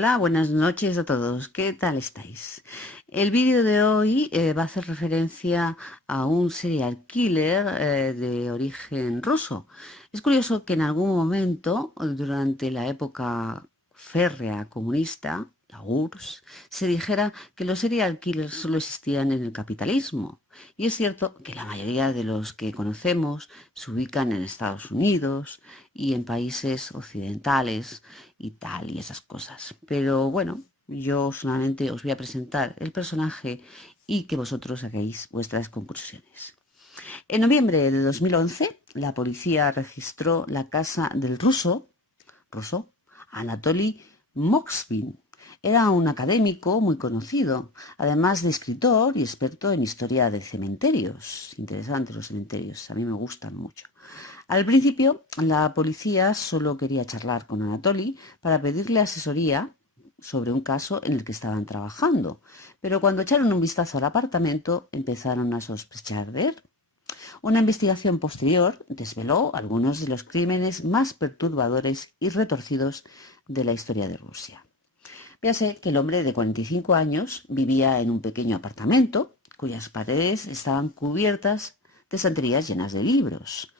Hola, buenas noches a todos. ¿Qué tal estáis? El vídeo de hoy va a hacer referencia a un serial killer de origen ruso. Es curioso que en algún momento, durante la época férrea comunista, la URSS, se dijera que los serial killers solo existían en el capitalismo. Y es cierto que la mayoría de los que conocemos se ubican en Estados Unidos y en países occidentales y tal y esas cosas. Pero bueno, yo solamente os voy a presentar el personaje y que vosotros hagáis vuestras conclusiones. En noviembre de 2011, la policía registró la casa del ruso Anatoly Moskvin. Era un académico muy conocido, además de escritor y experto en historia de cementerios. Interesantes los cementerios, a mí me gustan mucho. Al principio, la policía solo quería charlar con Anatoly para pedirle asesoría sobre un caso en el que estaban trabajando, pero cuando echaron un vistazo al apartamento empezaron a sospechar de él. Una investigación posterior desveló algunos de los crímenes más perturbadores y retorcidos de la historia de Rusia. Véase que el hombre de 45 años vivía en un pequeño apartamento cuyas paredes estaban cubiertas de estanterías llenas de libros,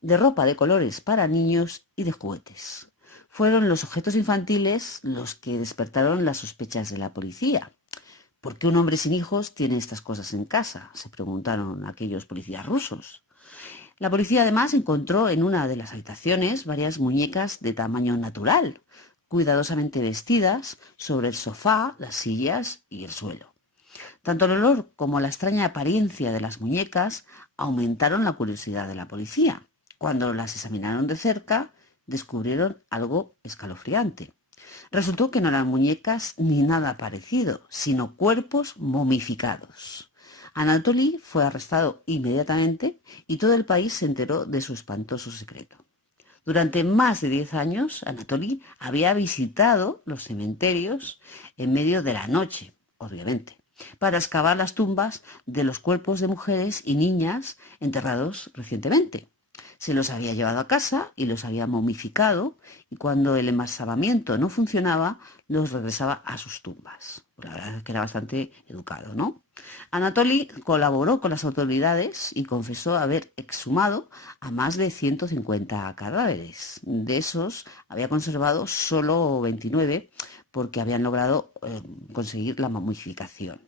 de ropa de colores para niños y de juguetes. Fueron los objetos infantiles los que despertaron las sospechas de la policía. ¿Por qué un hombre sin hijos tiene estas cosas en casa?, se preguntaron aquellos policías rusos. La policía además encontró en una de las habitaciones varias muñecas de tamaño natural, cuidadosamente vestidas sobre el sofá, las sillas y el suelo. Tanto el olor como la extraña apariencia de las muñecas aumentaron la curiosidad de la policía. Cuando las examinaron de cerca, descubrieron algo escalofriante. Resultó que no eran muñecas ni nada parecido, sino cuerpos momificados. Anatoly fue arrestado inmediatamente y todo el país se enteró de su espantoso secreto. Durante más de 10 años, Anatoly había visitado los cementerios en medio de la noche, obviamente, para excavar las tumbas de los cuerpos de mujeres y niñas enterrados recientemente. Se los había llevado a casa y los había momificado, y cuando el embalsamamiento no funcionaba, los regresaba a sus tumbas. La verdad es que era bastante educado, ¿no? Anatoly colaboró con las autoridades y confesó haber exhumado a más de 150 cadáveres. De esos había conservado solo 29 porque habían logrado conseguir la momificación.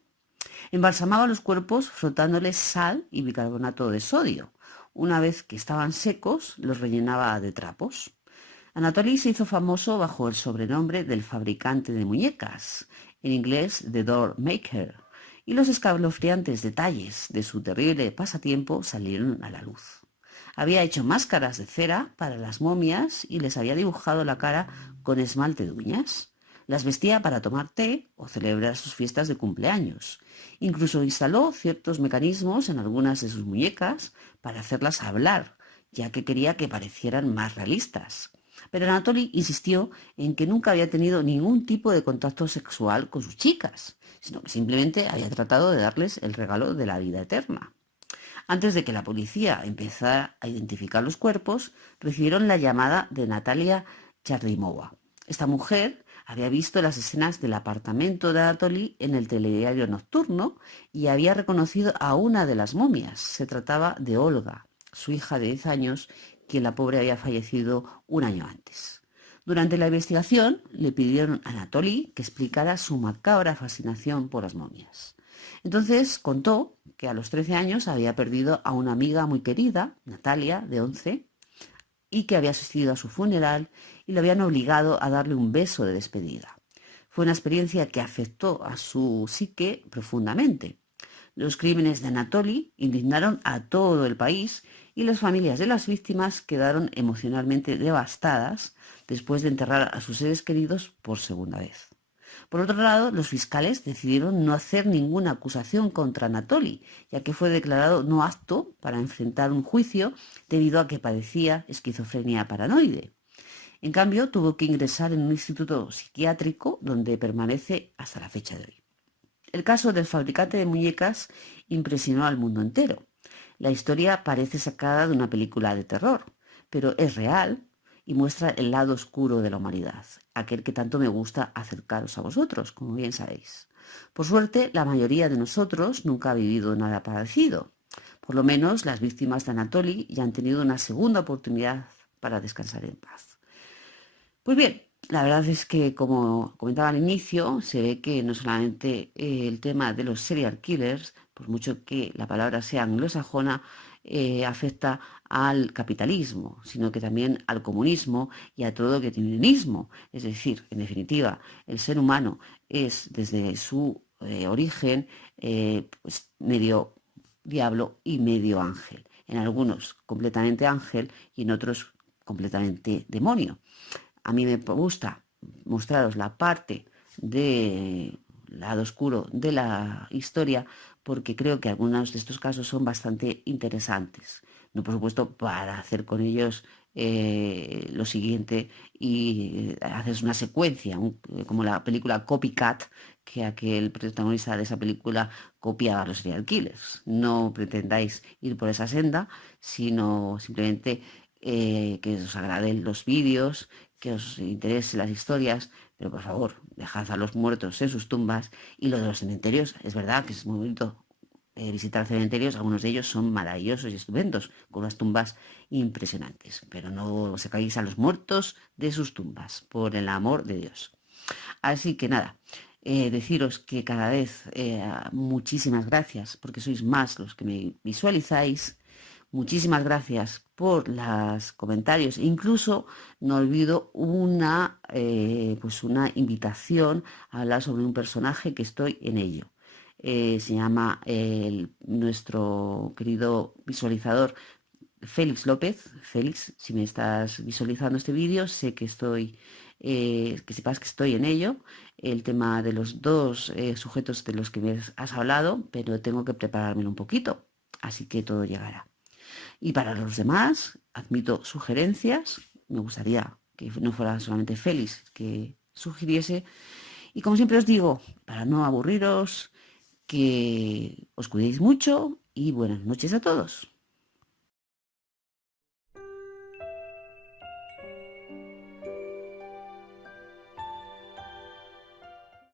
Embalsamaba los cuerpos frotándoles sal y bicarbonato de sodio. Una vez que estaban secos, los rellenaba de trapos. Anatoly se hizo famoso bajo el sobrenombre del fabricante de muñecas, en inglés The Doll Maker, y los escalofriantes detalles de su terrible pasatiempo salieron a la luz. Había hecho máscaras de cera para las momias y les había dibujado la cara con esmalte de uñas. Las vestía para tomar té o celebrar sus fiestas de cumpleaños. Incluso instaló ciertos mecanismos en algunas de sus muñecas para hacerlas hablar, ya que quería que parecieran más realistas. Pero Anatoly insistió en que nunca había tenido ningún tipo de contacto sexual con sus chicas, sino que simplemente había tratado de darles el regalo de la vida eterna. Antes de que la policía empezara a identificar los cuerpos, recibieron la llamada de Natalia Chardimova. Esta mujer había visto las escenas del apartamento de Anatoly en el telediario nocturno y había reconocido a una de las momias. Se trataba de Olga, su hija de 10 años, quien la pobre había fallecido un año antes. Durante la investigación le pidieron a Anatoly que explicara su macabra fascinación por las momias. Entonces contó que a los 13 años había perdido a una amiga muy querida, Natalia, de 11, y que había asistido a su funeral y le habían obligado a darle un beso de despedida. Fue una experiencia que afectó a su psique profundamente. Los crímenes de Anatoly indignaron a todo el país y las familias de las víctimas quedaron emocionalmente devastadas después de enterrar a sus seres queridos por segunda vez. Por otro lado, los fiscales decidieron no hacer ninguna acusación contra Anatoly, ya que fue declarado no apto para enfrentar un juicio debido a que padecía esquizofrenia paranoide. En cambio, tuvo que ingresar en un instituto psiquiátrico donde permanece hasta la fecha de hoy. El caso del fabricante de muñecas impresionó al mundo entero. La historia parece sacada de una película de terror, pero es real y muestra el lado oscuro de la humanidad, aquel que tanto me gusta acercaros a vosotros, como bien sabéis. Por suerte, la mayoría de nosotros nunca ha vivido nada parecido. Por lo menos las víctimas de Anatoly ya han tenido una segunda oportunidad para descansar en paz. Pues bien, la verdad es que, como comentaba al inicio, se ve que no solamente el tema de los serial killers, por mucho que la palabra sea anglosajona, afecta al capitalismo, sino que también al comunismo y a todo lo que tiene ismo. Es decir, en definitiva, el ser humano es desde su origen pues medio diablo y medio ángel. En algunos completamente ángel y en otros completamente demonio. A mí me gusta mostraros la parte del lado oscuro de la historia porque creo que algunos de estos casos son bastante interesantes. No, por supuesto, para hacer con ellos lo siguiente y hacer una secuencia, como la película Copycat, que aquel protagonista de esa película copiaba a los serial killers. No pretendáis ir por esa senda, sino simplemente que os agraden los vídeos, que os interesen las historias, pero por favor, dejad a los muertos en sus tumbas. Y lo de los cementerios, es verdad que es muy bonito visitar cementerios, algunos de ellos son maravillosos y estupendos, con unas tumbas impresionantes, pero no sacáis a los muertos de sus tumbas, por el amor de Dios. Así que nada, deciros que cada vez muchísimas gracias, porque sois más los que me visualizáis. Muchísimas gracias por los comentarios. Incluso no olvido pues una invitación a hablar sobre un personaje que estoy en ello. Se llama nuestro querido visualizador Félix López. Félix, si me estás visualizando este vídeo, sé que que sepas que estoy en ello. El tema de los dos sujetos de los que me has hablado, pero tengo que preparármelo un poquito. Así que todo llegará. Y para los demás, admito sugerencias. Me gustaría que no fuera solamente Félix que sugiriese. Y como siempre os digo, para no aburriros, que os cuidéis mucho y buenas noches a todos.